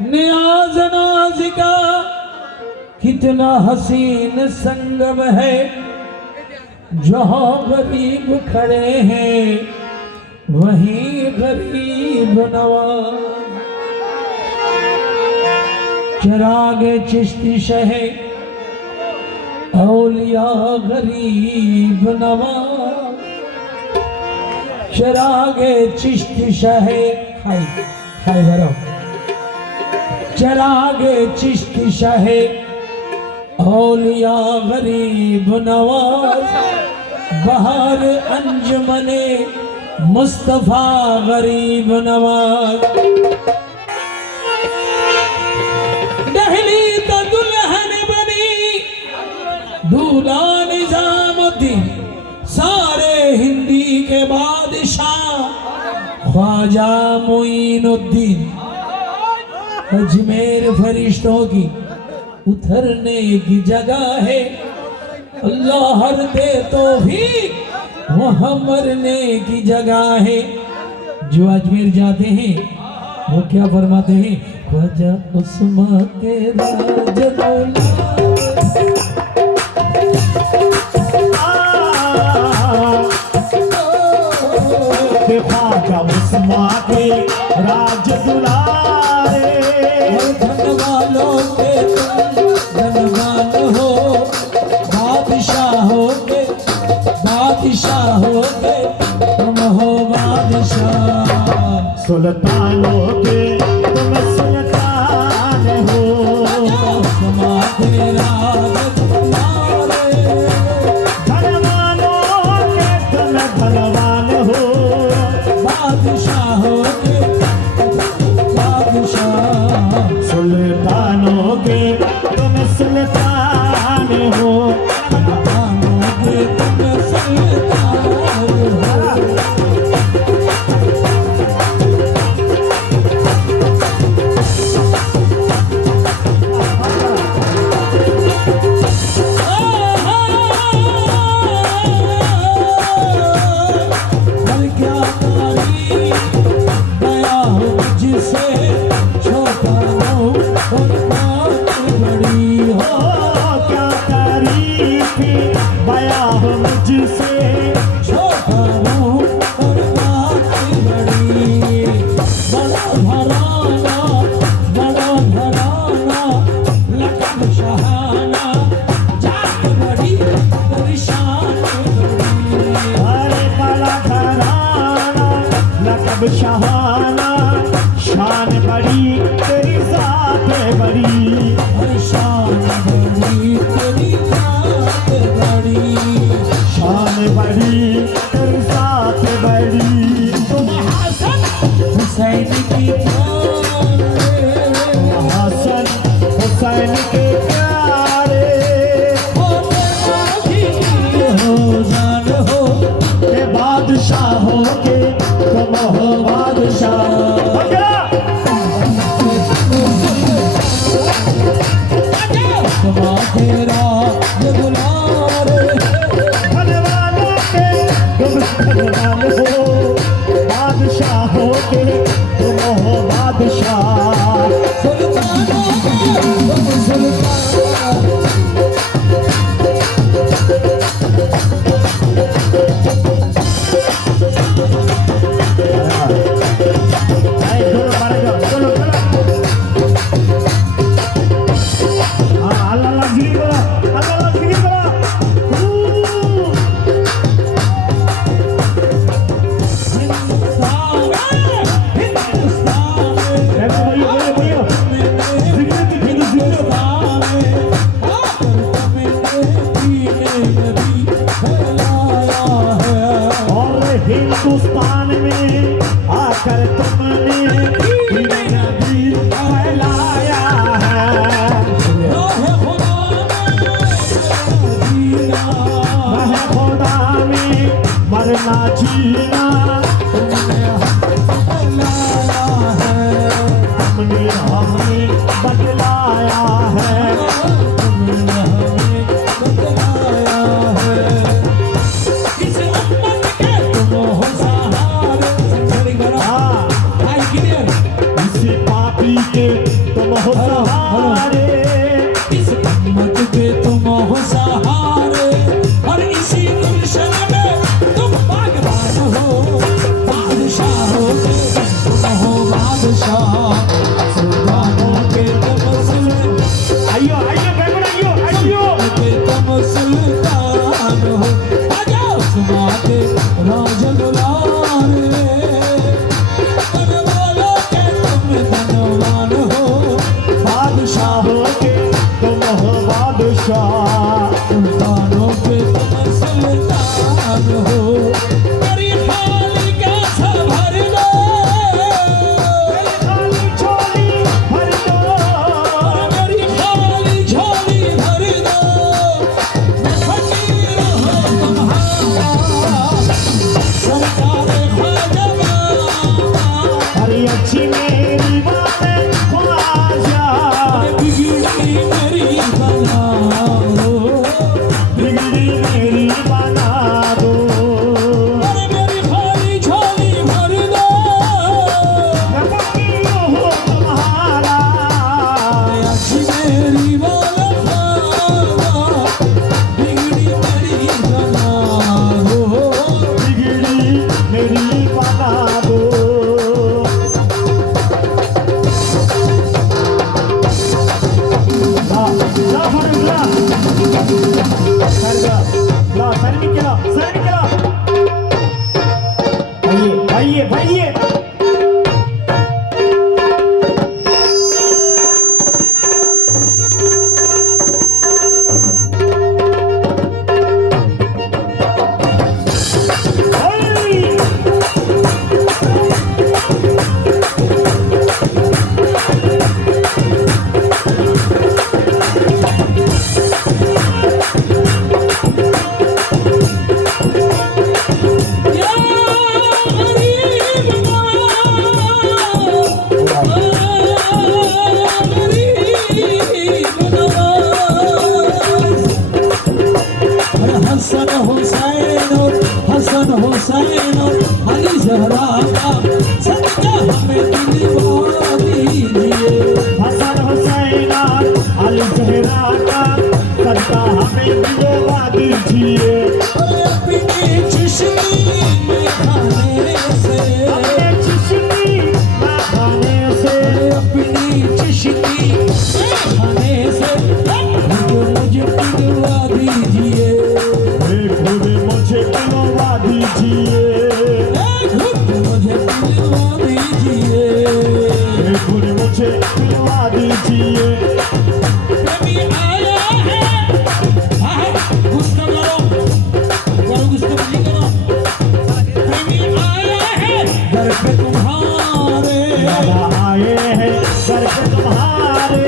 नियाज नाज़िका कितना हसीन संगम है, जहाँ गरीब खड़े हैं वहीं गरीब नवाज। चिरागे चिश्ती शहे औलिया गरीब नवाज। चिरागे चिश्ती शहे हाय हाय भरो। चिरागे चिश्ती शहे औलिया गरीब नवाज। बहार अंजुमने मुस्तफा गरीब नवाज। दहली तो दुल्हन बनी दूल्हा निजामुद्दीन, सारे हिंदी के बादशाह ख्वाजा मोइनुद्दीन। अजमेर फरिश्तों की उतरने की जगह है, अल्लाह हर दे तो भी वहाँ मरने की जगह है। जो अजमेर जाते हैं वो क्या फरमाते हैं? ख्वाजा उस्मा के राजदौला, ख्वाजा उस्मा के राजदुलारे। धन वालों के धनवान हो, बादशाहों के तुम हो बादशाह। सुल्तानों के तुम सुल्तान हो। उस्मा के राजदुलारे। धनवानों के तुम धनवान हो। बादशाहों के बादशाह। सुल्तानों के तुम सुल्तान हो। सुल्तानों के तुम सुल्तान हो। पर क्या तारीफ गया हो जिसे छोटा हो और बात बड़ी हो। क्या तारीफ बया हो मुझसे। छोटा हो और बात बड़ी। बड़ा घराना लकब शहाना, जात बड़ी परेशान बड़ी। अरे बड़ा घराना लकब शहाना, शान बड़ी तेरी जात बड़ी। शान बड़ी तेरी जात बड़ी। शान बड़ी तेरी जात बड़ी। तुम हसन हुसैन की हसन हुसैन के प्यारे। हो जान हो के बादशाहों के तुम हो बादशाह। उस्मा के राजदुलारे। धनवानों के तुम धनवान हो। बादशाहों के तुम हो बादशाह। सुल्तानों के तुम सुल्तान। के तुम हो सहारे, इस उम्मत के तुम हो सहारे और इसी गुलशन में तुम बागबान हो, बादशाहों के तुम हो बादशाह, सुल्तानों के तुम सुल्तान, आइयो आइयो बैगुन आइयो आइयो, के तुम सुल्तान हो, आजा उस्मा के राज दुलारे, धनवालों के तुम धनवान हो, बादशाहों के तुम हो बादशाह, सुल्तानों के तुम सुल्तान हो, मेरी थाली कैसा भर दो, खाली झोली भर दो, मेरी खाली झोली भर दो, मैं फकीर हूँ तुम्हारा, सरकार ख्वाजा, अरे अच्छी मेरी बात ख्वाजा, बिगड़ी मेरी बना दो, बिगड़ी मेरी बना दो, अरे मेरी खाली झोली भर दो, मैं फकीर हूँ तुम्हारा, अच्छी मेरी वाला खाना, बिगड़ी मेरी बना दो, बिगड़ी मेरी बना दो। ला फर्ज ला, सर निकला, सर निकला, आइए आइए आइए, या गरीब नवाज, अरे हसन हुसैन और अली ज़हरा का सदका हमें दिलवा दीजिए, हसन हुसैन अली ज़हरा का सदका हमें दिलवा दीजिए, अरे अपनी चुश्ती में खाने से, अपने चिश्ती ना खाने से, अपनी चुश्ती में खाने से मुझे पिघलवा दीजिए, खुद मुझे पिलवा दीजिए, मुझे पिघलवा दीजिए, खुद मुझे पिलवा दीजिए, प्रेमी आया है, गुस्सा करो गुस्सा नहीं करो, प्रेमी आया है घर पे तुम्हारे, आए हैं घर पे तुम्हारे,